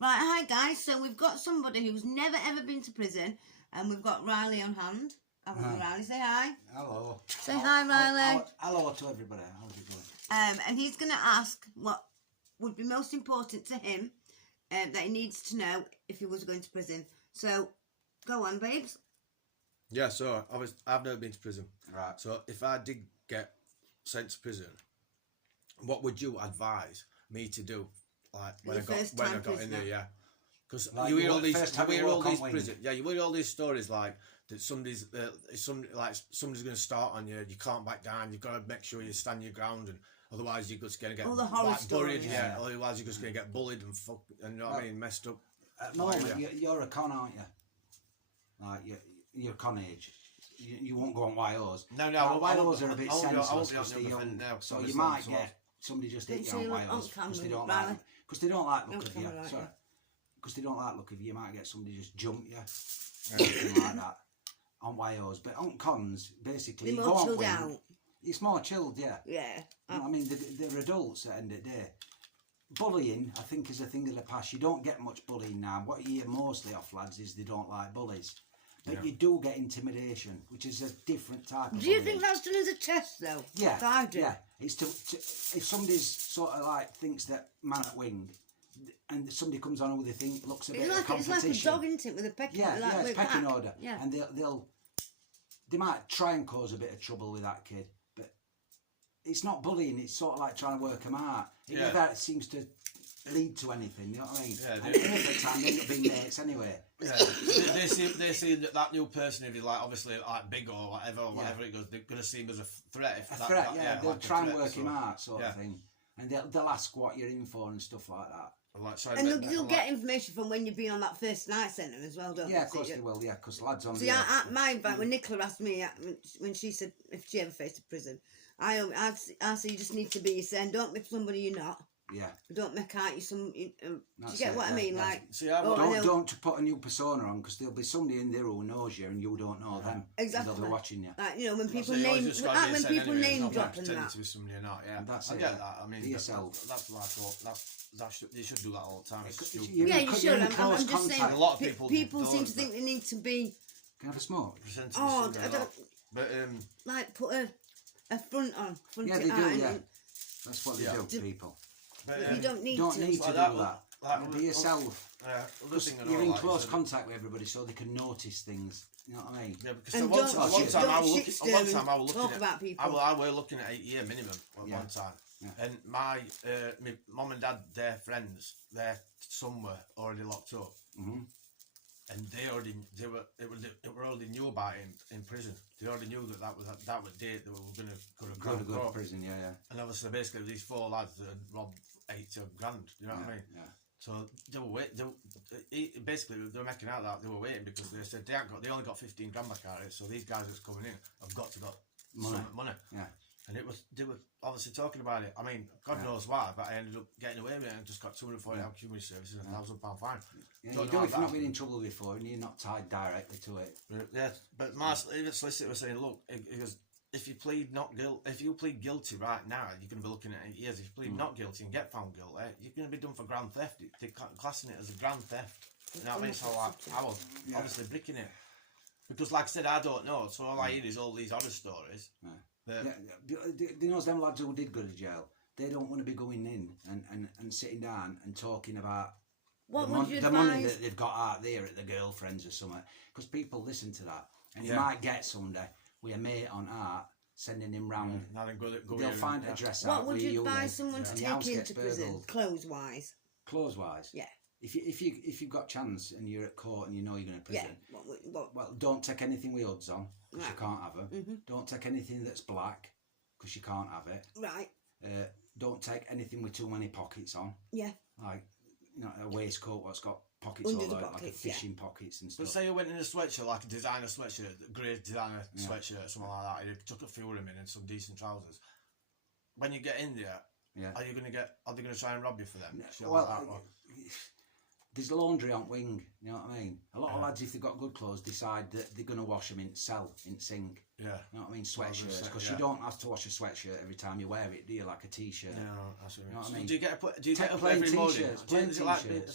Right, hi guys. So we've got somebody who's never ever been to prison, and we've got Riley on hand. Haven't we, Riley? Say hi. Hello. Say hi, Riley. Hello to everybody. How's it going? And he's going to ask what would be most important to him that he needs to know if he was going to prison. So, go on, babes. Yeah, so I've never been to prison. Right. So if I did get sent to prison, what would you advise me to do? Like when I got in there, yeah. Because Like you hear all the these, first time you walk on wing. you hear all these stories like that somebody's somebody's going to start on you. You can't back down. You've got to make sure you stand your ground, and otherwise you're just going to get All the horror buried. stories. Yeah. Otherwise you're just going to get bullied and you know what I mean, messed up. At the moment, you're a con, aren't you? Like you're con age. You won't go on YOs. No. YOs are a bit senseless because they're young. now, so you might get somebody just hit you on YOs because they don't like. Because they don't like look of you. Sorry. Because they don't like look of you, you might get somebody just jump you, anything like that, on YOs. But on cons, basically, They're you go more on chilled wing, out. it's more chilled, yeah. Yeah. You know what I mean, they're adults at the end of the day. Bullying, I think, is a thing of the past. You don't get much bullying now. What you hear mostly off lads is they don't like bullies. But you do get intimidation, which is a different type of Do you bullying. think that's done as a test, though? Yeah, I do. yeah. It's to if somebody's sort of like thinks that man at wing, and somebody comes on who they think looks a bit of competition. It's like a dog, isn't it, with a pecking order? Yeah, it's pecking order. Yeah. And they might try and cause a bit of trouble with that kid, but it's not bullying. It's sort of like trying to work them out. It never seems to lead to anything. You know what I mean? Yeah, and half the time they end up being mates anyway. Yeah, they see that new person, if he's like obviously like big or whatever it goes, they're gonna see him as a threat. They'll try and work him out, sort of thing, and they'll ask what you're in for and stuff like that. And they'll get information from when you've been on that first night centre as well, don't they? Yeah, of course they will. Yeah, because lads on. See, my advice when Nicola asked me when she said if she ever faced a prison, I say you just need to be yourself. Don't be somebody you're not. Yeah. Don't make out you some. Do you get what I mean? Like, don't put a new persona on because there'll be somebody in there who knows you and you don't know them. Exactly. They'll be watching you. Like, you know, when people name drop and that. To be somebody or not, yeah. That's I it. get that. I mean, be yourself. That's like you should do that all the time. Yeah, you should. I'm just saying. A lot of people seem to think they need to be. Can I have a smoke? Oh, I don't. But like put a front on. Yeah, they do. Yeah. That's what they do, people. But you don't need to do that. Be yourself. You're in close contact with everybody, so they can notice things. You know what I mean? Yeah, because one time I was looking at 8 year minimum at one time, and my mum and dad, their friends, their son were already locked up, and they already knew about him in prison. They already knew that was date that we were going to go to prison. Yeah. And obviously, basically, these 4 lads that had robbed 80 grand. You know what I mean? Yeah. So they were waiting. Basically, they were making out that they were waiting because they said they only got 15 grand back out of it. So these guys that's coming in have got money. Yeah. And they were obviously talking about it. I mean, God knows why, but I ended up getting away with it and just got 240 out community services and £1,000 fine. Yeah, you do if you've not been in trouble before and you're not tied directly to it. Yeah, but my solicitor was saying, look, because if you plead guilty right now, you're going to be looking at 8 years. If you plead not guilty and get found guilty, you're going to be done for grand theft. They're classing it as a grand theft. You know what I mean? So I was obviously bricking it. Because like I said, I don't know. So all I hear is all these other stories. You know them lads who did go to jail, they don't want to be going in and sitting down and talking about the money that they've got out there at the girlfriends or something. Because people listen to that. And you might get somebody with a mate on art sending him round. They'll find an address out. What would you advise someone to take into prison, clothes-wise? Clothes-wise? Yeah. If you've got chance and you're at court and you know you're going to prison, well, don't take anything with hoods on because you can't have them. Don't take anything that's black because you can't have it. Right. Don't take anything with too many pockets on. Yeah. Like a waistcoat what's got pockets all over, like a fishing pockets and stuff. But say you went in a sweatshirt, like a designer sweatshirt, a grey designer sweatshirt, something like that. You took a few of them in and some decent trousers. When you get in there, are they going to try and rob you for them? there's laundry on wing, you know what I mean? A lot of lads, if they've got good clothes, decide that they're going to wash them in sink. Yeah. You know what I mean? Sweatshirts, because you don't have to wash a sweatshirt every time you wear it, do you? Like a t-shirt. Yeah, that's what you know what I mean? Do you get up every morning? So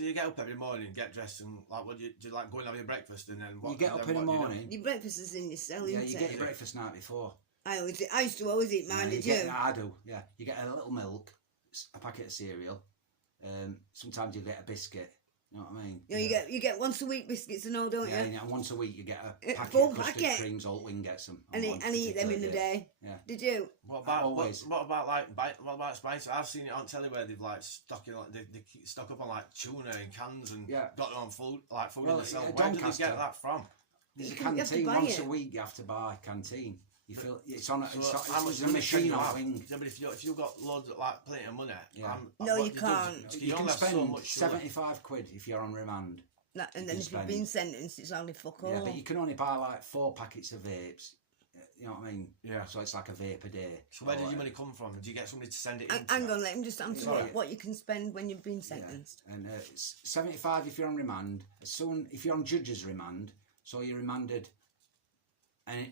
you get up every morning, get dressed, and like, what do you like go and have your breakfast, and then what? You get up in the morning. Your breakfast is in your cell, Yeah, isn't you it? get your breakfast night before. I used to always eat mine, did you? I do, yeah. You get a little milk, a packet of cereal. Sometimes you get a biscuit. You know what I mean? Yeah, you get once a week biscuits and all, don't you? Yeah, and once a week you get a packet full of custard packet. creams. Alt Wing gets them. And eat them in a day. Yeah. Did you? What about spice? I've seen it on telly where they've like they stock up on like tuna and cans and got their own food in the cell. Where do they get that from? There's a canteen once a week. You have to buy canteen. You feel it's on. It's a machine on Wing. Yeah, but if you've got loads of like plenty of money, no, you can't. You can spend so much £75 if you're on remand. And then if you've been sentenced, it's only fuck all. Yeah, but you can only buy like 4 packets of vapes. You know what I mean? Yeah. So it's like a vape a day. So where does your money come from? Do you get somebody to send it in? Hang on, let him just answer what you can spend when you've been sentenced. Yeah. And it's 75 if you're on remand. If you're on judge's remand, so you're remanded.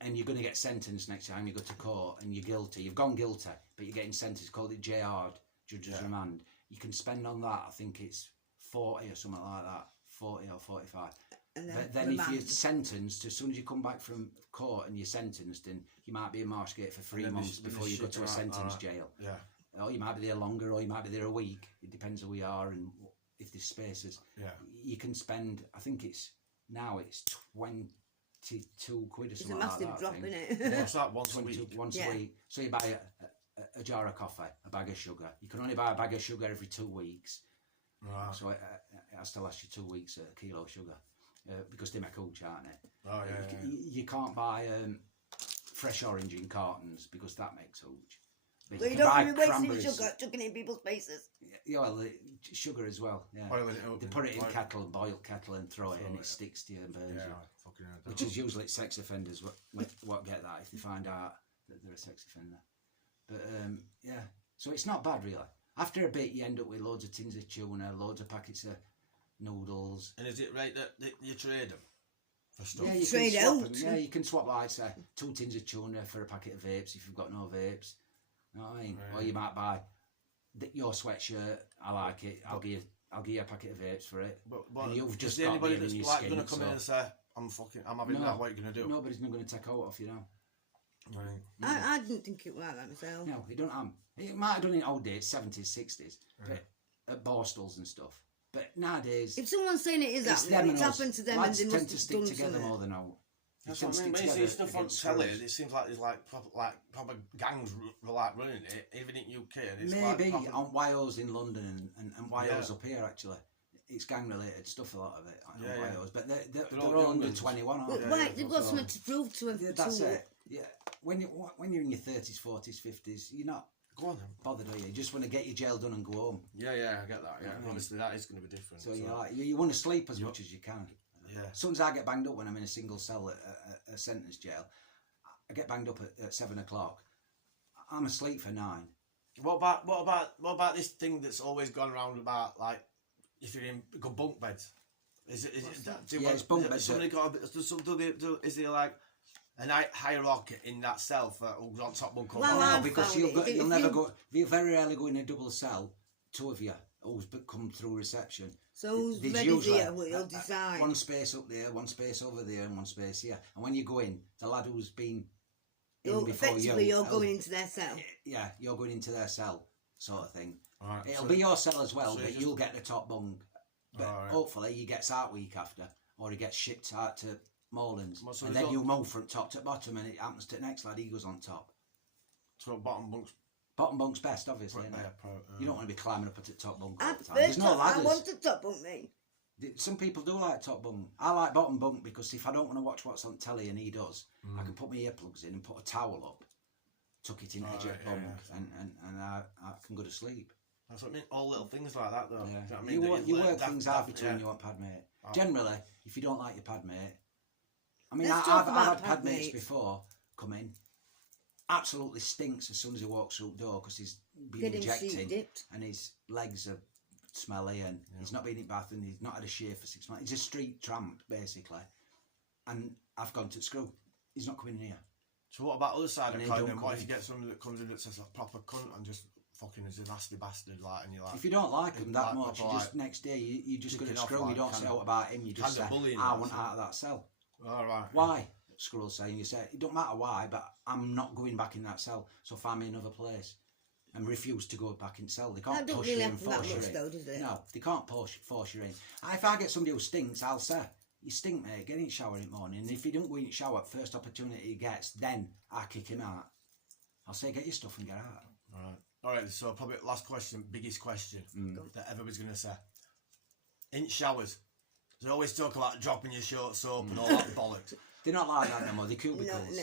And you're going to get sentenced next time you go to court and you're guilty. You've gone guilty, but you're getting sentenced. Called it JR, Judge's Remand. You can spend on that, I think it's 40 or something like that, 40 or 45. But then if you're sentenced, as soon as you come back from court and you're sentenced, and you might be in Marshgate for 3 months before you go to a sentence jail. Yeah. Or you might be there longer, or you might be there a week. It depends who we are and if there's spaces. Yeah. You can spend, I think it's 22 quid or something like that. It's a massive drop, in it? What's that, once a week? Once a week. So you buy a jar of coffee, a bag of sugar. You can only buy a bag of sugar every 2 weeks. Right. So it has to last you 2 weeks at a kilo of sugar. Because they make hooch, aren't it? Oh, yeah, you can't buy fresh orange in cartons because that makes hooch. So you don't want to be wasting sugar, chucking it in people's faces. Yeah, well, sugar as well. Yeah, they put it in boiled kettle, and throw it, and it sticks to you and burns you. Which is usually sex offenders what get that if they find out that they're a sex offender. But yeah, so it's not bad really. After a bit, you end up with loads of tins of tuna, loads of packets of noodles. And is it right that you trade them for stuff? Yeah, you trade can swap out. them. Yeah, you can swap like say 2 tins of tuna for a packet of vapes if you've got no vapes. You know what I mean? Right. Or you might buy your sweatshirt. I like it. I'll give you a packet of vapes for it. But and you've just got anybody that's like going to come in and say, I'm having that. What are you going to do? Nobody's not going to take out off you now. Right. I didn't think it was like that myself. No, you don't have. It might have done it in old days, 70s, 60s, but at Borstals and stuff. But nowadays, if someone's saying it is happening, it's happened to them, and they must have stick done together something. more than out. That's what I mean. When you see stuff on telly, it seems like there's proper gangs running it, even in UK. And it's maybe like on Wales in London and Wales up here actually. It's gang related stuff, a lot of it. Wales, but they're all under 21. Aren't they? Right, they've got something to prove to them. Yeah, that's it. Yeah, when you're in your 30s, 40s, 50s, you're not bothered, are you? You just want to get your jail done and go home. Yeah, I get that. Yeah, obviously that is going to be different. So you want to sleep as much as you can. Yeah. Sometimes I get banged up when I'm in a single cell at a sentence jail. I get banged up at 7 o'clock. I'm asleep for 9. What about this thing that's always gone around about like if you're in good bunk beds? Is it it's bunk beds. Is there like a hierarchy in that cell for who's on top bunk? No, because you'll never go. You very rarely go in a double cell. 2 of you always come through reception. So who's ready there will decide. One space up there, one space over there, and one space here. And when you go in, the lad who's been in before you're going into their cell. Yeah, you're going into their cell, sort of thing. Right, It'll be your cell as well, but you'll get the top bunk. But hopefully he gets out week after, or he gets shipped out to Morelands, and then you move from top to bottom, and it happens to the next lad, he goes on top. So bottom bunk's best, obviously. You don't want to be climbing up at the top bunk all the time. There's no ladders. I want the top bunk, mate. Some people do like top bunk. I like bottom bunk because if I don't want to watch what's on telly and he does, I can put my earplugs in and put a towel up, tuck it in the edge of bunk, and I can go to sleep. That's what I mean. All little things like that, though. Yeah. You know what I mean? You work things out between you and pad mate. Generally, if you don't like your pad mate, I mean, I've had pad mates before come in. Absolutely stinks as soon as he walks through the door because he's been injected and his legs are smelly, and he's not been in bath, and he's not had a shave for 6 months. He's a street tramp, basically. And I've gone to school. He's not coming in here. So what about other side of the coin? What if you get somebody that comes in that says like proper cunt and just fucking is a nasty bastard, like, and you're like, if you don't like him that much, you just next day you just go to scroll. You don't say out about him. You just say, I want out of that cell. All right. Why? Scroll saying, you say it don't matter why, but I'm not going back in that cell. So find me another place. And refuse to go back in cell. They can't push you in, force you in. Though, does it? No, they can't force you in. If I get somebody who stinks, I'll say, you stink, mate, get in the shower in the morning. And if he don't go in the shower, first opportunity he gets, then I kick him out. I'll say, get your stuff and get out. All right, so probably last question, biggest question that everybody's going to say. In showers, they always talk about dropping your short soap and all that bollocks. They're not like that no more, they're cubicles.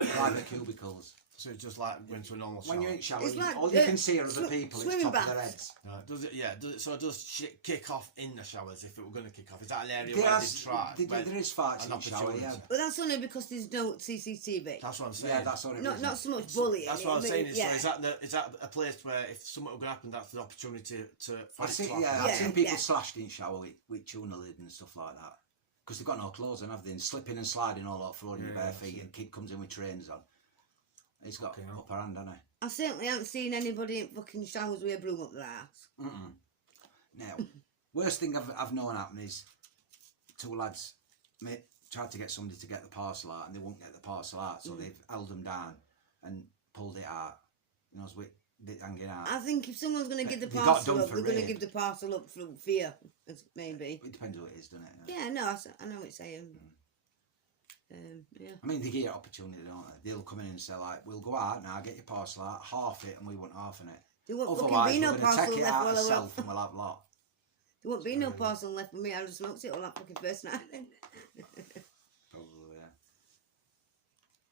Private cubicles. So it's just like going to a normal shower. When you're in shower, like, all you can see are other people, it's top baths. of their heads. Right. Does it? Yeah. So does shit kick off in the showers if it were going to kick off? Is that an area where they try? There is farts in the shower, yeah. But that's only because there's no CCTV. That's what I'm saying. Yeah, that's what it is. Not so much bullying. That's what I'm saying. So is that a place where if something were going to happen, that's the opportunity to I've seen people slashed in shower with tuna lid and stuff like that. Because they've got no clothes on, have they? And slipping and sliding all out floor in your bare feet, and kid comes in with trains on. He's got upper hand, hasn't he? I certainly haven't seen anybody in fucking showers with a broom up their ass. Now, worst thing I've known happen is two lads tried to get somebody to get the parcel out, and they won't get the parcel out, so they've held them down and pulled it out. You know, it's with it hanging out. I think if someone's going to give the parcel up, they're going to give the parcel up from fear, maybe. It depends who it is, doesn't it? Yeah, no, I know what you're saying. Yeah. I mean, they get opportunity, don't they? They'll come in and say, like, we'll go out now, get your parcel out, half it, and we want half in it. There won't Otherwise, be no we're going to parcel take it left out while ourselves and we'll have a lot. There won't be no parcel left for me. I'll just smoked it all that fucking first night then. Probably, yeah.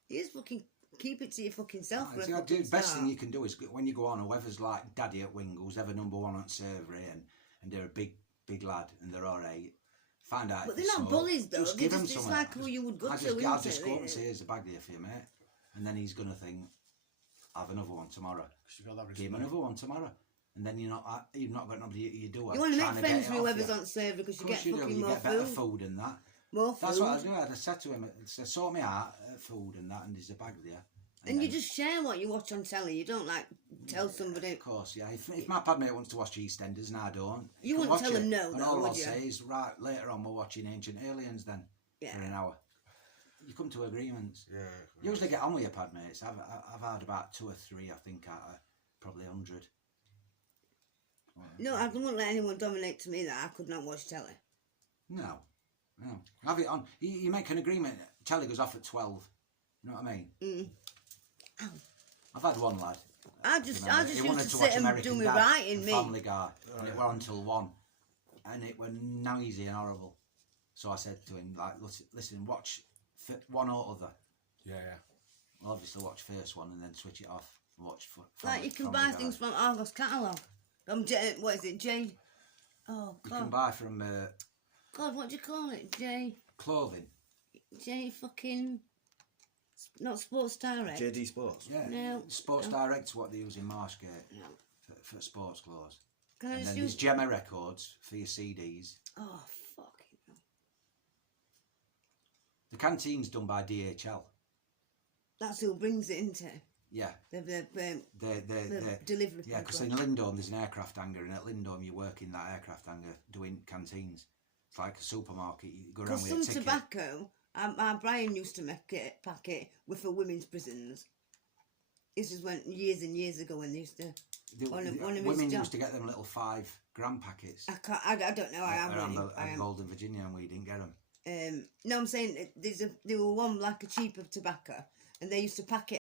You just fucking keep it to your fucking self. The best thing you can do is when you go on, whoever's like daddy at Wing, who's ever number one on server, and they're a big lad and they're alright. Find out. But they're not bullies though. Just give them it's something. Like who you would go to. I'll just go up and say, here's a bag there for you, mate. And then he's gonna think, have another one tomorrow. Give him another one tomorrow. And then you've not got nobody you do. You want to make friends with whoever's on server because you get fucking more food. You get better food and that. More food. That's what I do. I said to him, sort me out food and that, and there's a bag there. And you just share what you watch on telly. You don't like tell somebody. Of course, yeah. If my padmate wants to watch EastEnders and I don't, you wouldn't tell him no, and though, all would I'll you? say is, right, later on we're watching Ancient Aliens then for an hour. You come to agreements. Yeah. You usually get on with your padmates. I've had about 2 or 3, I think, out of probably 100. No, I wouldn't let anyone dominate to me that I could not watch telly. No. Have it on. You make an agreement. Telly goes off at 12. You know what I mean? Ow. I've had one lad. I just used to sit and do my writing, me. Family Guy, and it were until 1, and it were noisy and horrible. So I said to him, like, listen, watch one or other. Yeah. Well, obviously watch first one and then switch it off. Watch. Like you can buy things from Argos catalogue. What is it, J? Oh God. You can buy from. God, what do you call it, J? Clothing. J fucking. Not Sports Direct. JD Sports. Yeah. No. Sports Direct's what they use in Marshgate for sports clothes. Can I and just then use there's Gemma Records for your CDs. Oh fucking hell. The canteen's done by DHL. That's who brings it into. Yeah. The delivery. Yeah, because in Lindholm there's an aircraft hangar, and at Lindholm you work in that aircraft hangar doing canteens. It's like a supermarket. You go around with a ticket. Some tobacco. Brian used to pack it with for women's prisons. This is when years and years ago when they used to. Women used to get them little 5 gram packets. I don't know. I am Golden Virginia, and we didn't get them. No, I'm saying there were one like a cheaper tobacco, and they used to pack it